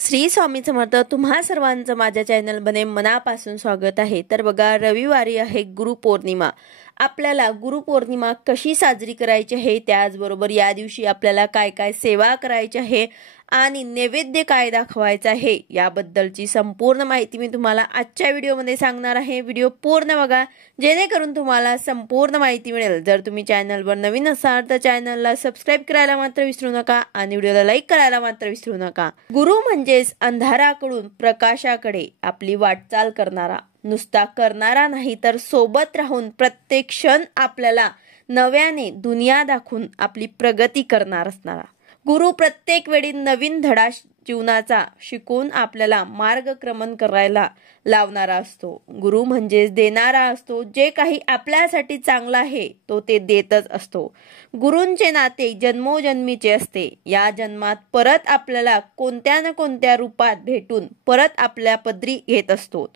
श्री स्वामी समर्थ. तुम्हा सर्वांचं माझ्या चॅनलमध्ये मनापासून स्वागत आहे. तर बघा, रविवारी आहे गुरुपौर्णिमा. आपल्याला गुरुपौर्णिमा कशी साजरी करायची आहे, त्याचबरोबर या दिवशी आपल्याला काय काय सेवा करायची आहे आणि नैवेद्य काय दाखवायचा आहे याबद्दलची संपूर्ण माहिती मी तुम्हाला आजच्या व्हिडिओमध्ये सांगणार आहे. व्हिडिओ पूर्ण बघा जेणेकरून तुम्हाला संपूर्ण माहिती मिळेल. जर तुम्ही चॅनलवर नवीन असाल तर चॅनलला सबस्क्राईब करायला मात्र विसरू नका आणि व्हिडिओला लाईक करायला मात्र विसरू नका. गुरु म्हणजेच अंधाराकडून प्रकाशाकडे आपली वाटचाल करणारा, नुसता करणारा नाही तर सोबत राहून प्रत्येक क्षण आपल्याला नव्याने दुनिया दाखवून आपली प्रगती करणार असणारा गुरु प्रत्येक वेळी नवीन धडा जीवनाचा शिकून आपल्याला मार्गक्रमण करायला लावणारा असतो. गुरु म्हणजेच देणारा असतो. जे काही आपल्यासाठी चांगलं आहे तो ते देतच असतो. गुरूंचे नाते जन्मोजन्मीचे असते. या जन्मात परत आपल्याला कोणत्या ना कोणत्या रूपात भेटून परत आपल्या पदरी घेत असतो.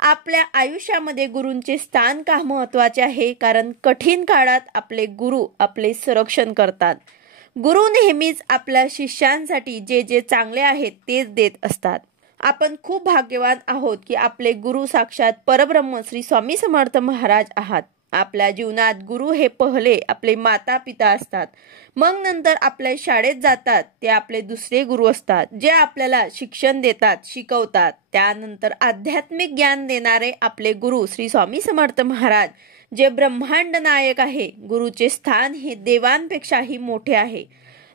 आपल्या आयुष्यामध्ये गुरूंचे स्थान का महत्वाचे आहे, कारण कठीण काळात आपले गुरु आपले संरक्षण करतात. गुरु नेहमीच आपल्या शिष्यांसाठी जे जे चांगले आहेत तेच देत असतात. आपण खूप भाग्यवान आहोत की आपले गुरु साक्षात परब्रह्म श्री स्वामी समर्थ महाराज आहात. आपल्या जीवनात गुरु हे पहिले आपले माता पिता असतात. मग नंतर आपल्या शाळेत जातात ते आपले दुसरे गुरु असतात, जे आपल्याला शिक्षण देतात, शिकवतात. त्यानंतर आध्यात्मिक ज्ञान देणारे आपले गुरु श्री स्वामी समर्थ महाराज, जे ब्रह्मांड नायक आहे. गुरुचे स्थान हे देवांपेक्षाही मोठे आहे.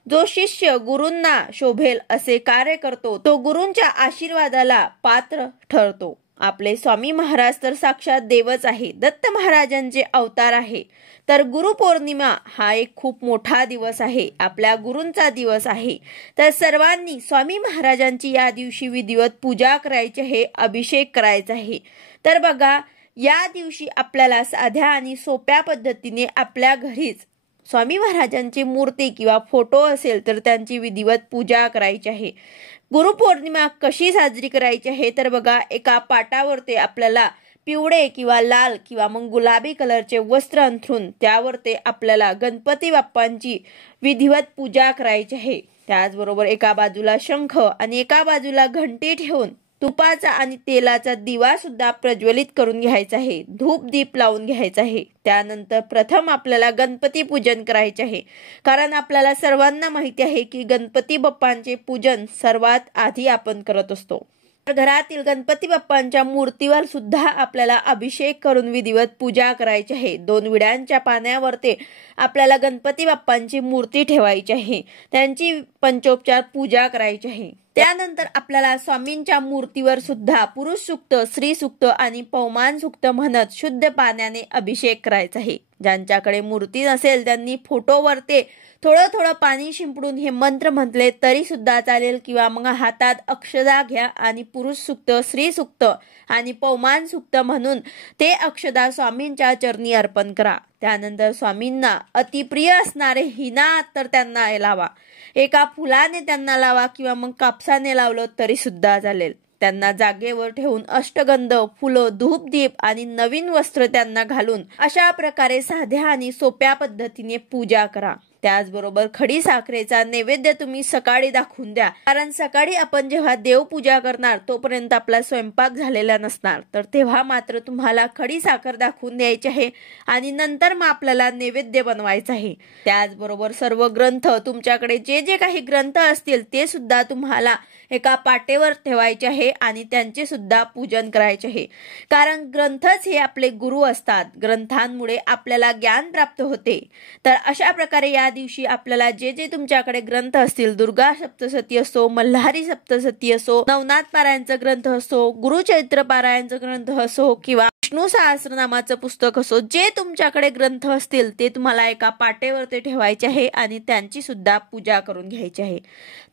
जो शिष्य गुरूंना शोभेल असे कार्य करतो तो गुरूंच्या आशीर्वादाला पात्र ठरतो. आपले स्वामी महाराज तर साक्षात देवच आहे, दत्त महाराजांचे अवतार आहे. तर गुरुपौर्णिमा हा एक खूप मोठा दिवस आहे, आपल्या गुरूंचा दिवस आहे. तर सर्वांनी स्वामी महाराजांची या दिवशी विधिवत पूजा करायची आहे, अभिषेक करायचा आहे. तर बघा, या दिवशी आपल्याला साध्या आणि सोप्या पद्धतीने आपल्या घरीच स्वामी महाराजांची मूर्ती किंवा फोटो असेल तर त्यांची विधिवत पूजा करायची आहे. गुरुपौर्णिमा कशी साजरी करायची आहे, तर बघा, एका पाटावर ते आपल्याला पिवळे किंवा लाल किंवा मग गुलाबी कलरचे वस्त्र अंथरून त्यावर ते आपल्याला गणपती बाप्पांची विधिवत पूजा करायची आहे. त्याचबरोबर एका बाजूला शंख आणि एका बाजूला घंटी ठेवून तुपाचा आणि तेलाचा दिवा सुद्धा प्रज्वलित करून घ्यायचा आहे. धूप दीप लावून घ्यायचा आहे. त्यानंतर प्रथम आपल्याला गणपती पूजन करायचे आहे, कारण आपल्याला सर्वांना माहिती आहे की गणपती बाप्पांचे पूजन सर्वात आधी आपण करत असतो. घरातील गणपती बाप्पांच्या मूर्तीवर सुद्धा आपल्याला अभिषेक करून विधिवत पूजा करायची आहे. 2 विड्यांच्या पाण्यावर ते आपल्याला गणपती बाप्पांची मूर्ती ठेवायची आहे, त्यांची पंचोपचार पूजा करायची आहे. त्यानंतर आपल्याला स्वामींच्या मूर्तीवर सुद्धा पुरुष सूक्त, स्त्री सूक्त आणि पवमान सूक्त म्हणत शुद्ध पाण्याने अभिषेक करायचा आहे. ज्यांच्याकडे मूर्ती नसेल त्यांनी फोटोवर ते थोडं थोडं पाणी शिंपडून हे मंत्र म्हटले तरी सुद्धा चालेल, किंवा मग हातात अक्षदा घ्या आणि पुरुष सूक्त, स्त्री सूक्त आणि पवमान सूक्त म्हणून ते अक्षदा स्वामींच्या चरणी अर्पण करा. त्यानंतर स्वामींना अतिप्रिय असणारे हिना तर त्यांना लावा. एका फुलाने त्यांना लावा किंवा मग कापसाने लावलं तरी सुद्धा चालेल. त्यांना जागेवर ठेवून अष्टगंध, फुलं, धूप दीप आणि नवीन वस्त्र त्यांना घालून अशा प्रकारे साध्या आणि सोप्या पद्धतीने पूजा करा. त्याचबरोबर खडी साखरेचा नैवेद्य तुम्ही सकाळी दाखवून द्या, कारण सकाळी आपण जेव्हा देवपूजा करणार तोपर्यंत आपला स्वयंपाक झालेला नसणार. तर तेव्हा मात्र तुम्हाला खडी साखर दाखवून द्यायची आहे आणि नंतर मग आपल्याला नैवेद्य बनवायचा आहे. त्याचबरोबर सर्व ग्रंथ, तुमच्याकडे जे जे काही ग्रंथ असतील ते सुद्धा तुम्हाला एका पाटेवर ठेवायचे आहे आणि त्यांचे सुद्धा पूजन करायचे आहे, कारण ग्रंथच हे आपले गुरु असतात. ग्रंथांमुळे आपल्याला ज्ञान प्राप्त होते. तर अशा प्रकारे या दिवशी आपल्याला जे जे तुमच्याकडे ग्रंथ असतील, दुर्गा सप्तशती असो, मल्हारी सप्तशती असो, नवनाथ पारायणचा ग्रंथ असो, गुरुचरित्र पारायणचा ग्रंथ असो किंवा विष्णू सहस्रनामाचं पुस्तक असो, जे तुमच्याकडे ग्रंथ असतील ते तुम्हाला एका पाटेवर ते ठेवायचे आहे आणि त्यांची सुद्धा पूजा करून घ्यायची आहे.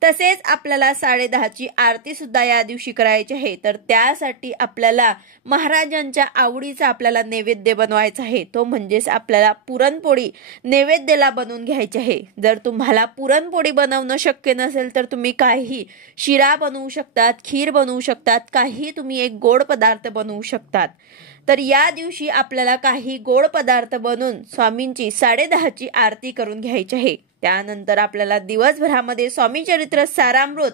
तसेच आपल्याला 10:30ची आरती सुद्धा या दिवशी करायची आहे. तर त्यासाठी आपल्याला महाराजांच्या आवडीचा आपल्याला नैवेद्य बनवायचा आहे, तो म्हणजेच आपल्याला पुरणपोळी नैवेद्याला बनवून घ्यायची आहे. जर तुम्हाला पुरणपोळी बनवणं शक्य नसेल तर तुम्ही काही शिरा बनवू शकतात, खीर बनवू शकतात, काही तुम्ही एक गोड पदार्थ बनवू शकतात. तर या दिवशी आपल्याला काही गोड पदार्थ बनवून स्वामींची 10:30ची आरती करून घ्यायची आहे. त्यानंतर आपल्याला दिवसभरामध्ये स्वामी चरित्र सारामृत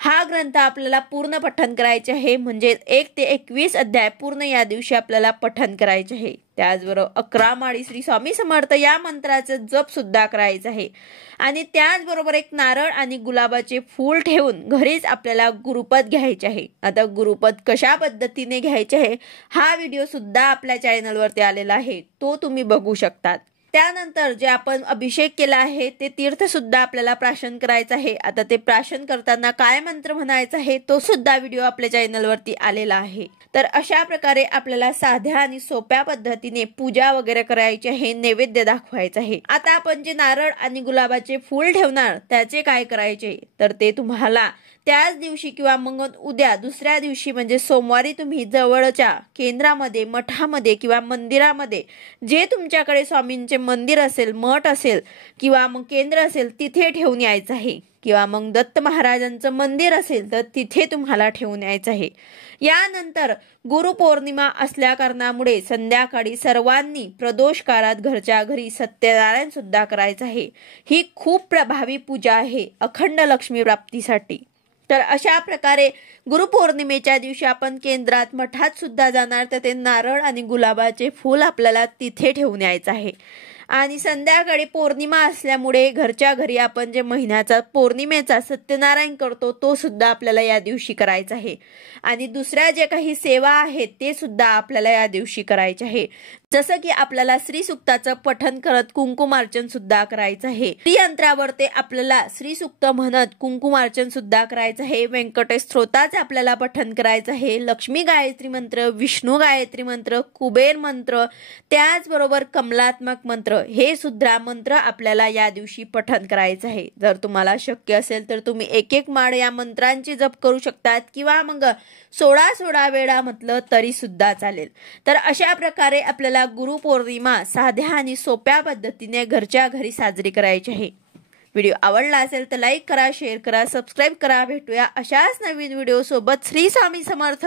हा ग्रंथ आपल्याला पूर्ण पठण करायचे आहे, म्हणजे 1 ते 21 अध्याय पूर्ण या दिवशी आपल्याला पठण करायचे आहे। त्याचबरोबर 11 माळी श्री स्वामी समर्थ या मंत्राचं जप सुद्धा करायचं आहे। आणि त्याचबरोबर एक नारळ आणि गुलाबाचे फूल ठेवून घरीच आपल्याला गुरुपद घ्यायचे आहे। आता गुरुपद कशा पद्धतीने घ्यायचे आहे हा व्हिडिओ सुद्धा आपल्या चॅनलवरती आलेला आहे, तो तुम्ही बघू शकतात। त्यानंतर जे आपण अभिषेक केला आहे ते तीर्थ सुद्धा आपल्याला प्राशन करायचं आहे। आता ते प्राशन करताना काय मंत्र म्हणायचा आहे तो सुद्धा व्हिडिओ आपल्या चॅनलवरती आलेला आहे। तर अशा प्रकारे आपल्याला साध्या आणि सोप्या पद्धतीने पूजा वगैरे करायची आहे, नैवेद्य दाखवायचा आहे। आता आपण जे नारळ आणि गुलाबाचे फूल ठेवणार त्याचे काय करायचे तर ते तुम्हाला त्याच दिवशी किंवा मग उद्या दुसऱ्या दिवशी म्हणजे सोमवारी तुम्ही जवळच्या केंद्रामध्ये, मठामध्ये किंवा मंदिरामध्ये जे तुमच्याकडे स्वामींचे मंदिर असेल, मठ असेल किंवा मग केंद्र असेल तिथे ठेवून यायचं आहे, किंवा मग दत्त महाराजांचं मंदिर असेल तर तिथे तुम्हाला ठेवून यायचं आहे। यानंतर गुरुपौर्णिमा असल्या कारणामुळे संध्याकाळी सर्वांनी प्रदोष काळात घरच्या घरी सत्यनारायण सुद्धा करायचं आहे। ही खूप प्रभावी पूजा आहे अखंड लक्ष्मी प्राप्तीसाठी। तर अशा प्रकारे गुरुपौर्णिमेच्या दिवशी आपण केंद्रात, मठात सुद्धा जाणार तर ते नारळ आणि गुलाबाचे फूल आपल्याला तिथे ठेवून यायचं आहे। आणि संध्याकाळी पौर्णिमा असल्यामुळे घरच्या घरी आपण जे महिन्याचा पौर्णिमेचा सत्यनारायण करतो तो सुद्धा आपल्याला या दिवशी करायचा आहे। आणि दुसऱ्या जे काही सेवा आहेत ते सुद्धा आपल्याला या दिवशी करायचे आहे, जसं की आपल्याला श्री सुक्ताचं पठण करत कुंकुमार्चन सुद्धा करायचं आहे। यंत्रावर ते आपल्याला श्री सुक्त म्हणत कुंकुमार्चन सुद्धा करायचं आहे। व्यंकटेश स्तोत्राचे आपल्याला पठण करायचं आहे, लक्ष्मी गायत्री मंत्र, विष्णू गायत्री मंत्र, कुबेर मंत्र, त्याचबरोबर कमलात्मक मंत्र हे सुद्धा मंत्र आपल्याला या दिवशी पठण करायचं आहे। जर तुम्हाला शक्य असेल तर तुम्ही एक एक माळ या मंत्रांची जप करू शकतात, किंवा मग 16 वेळा म्हटलं तरी सुद्धा चालेल। तर अशा प्रकारे आपल्याला गुरुपौर्णिमा साध्या आणि सोप्या पद्धतीने घरच्या घरी साजरी करायची आहे। व्हिडिओ आवडला असेल तर लाईक करा, शेअर करा, सबस्क्राईब करा। भेटूया अशाच नवीन व्हिडिओ सोबत। श्री स्वामी समर्थ।